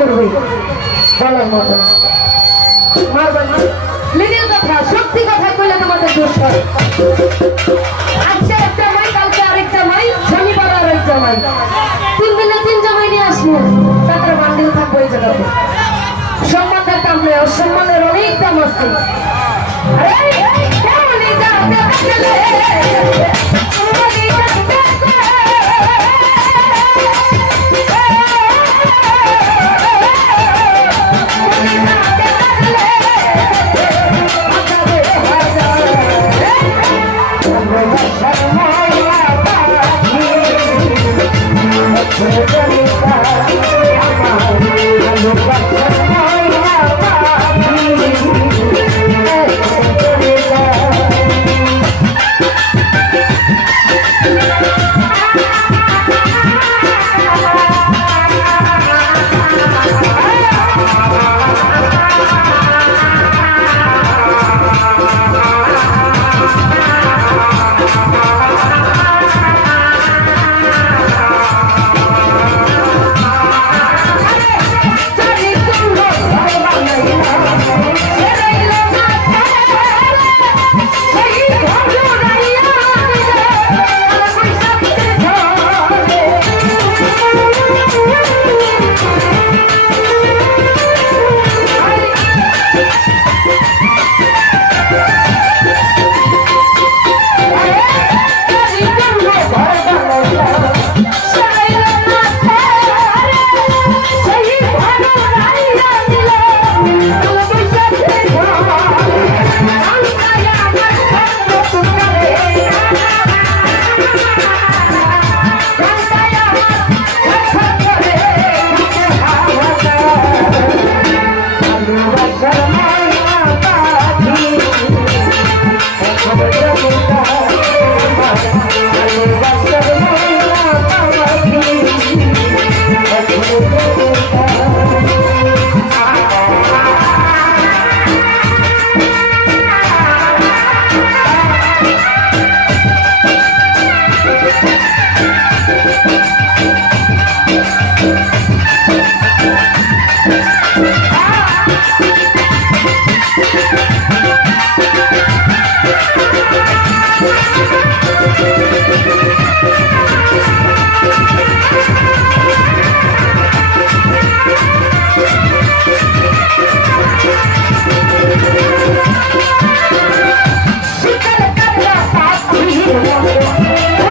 করবে বলার মতো মারবেন না লিগের কথা সত্যি কথা কইলে তোমাদের দোষ হয় আজকে একটা মাই কালকে আরেকটা মাই শনিবার আরেক জামাই 3 দিনে 3 জামাই নিয়ে আসবো তারপরে বান্ডিল থাকবো এই জায়গাতে সম্মানের দাম নেই অসম্মানের অনেক দাম আছে আরে কেমন এই জায়গাতে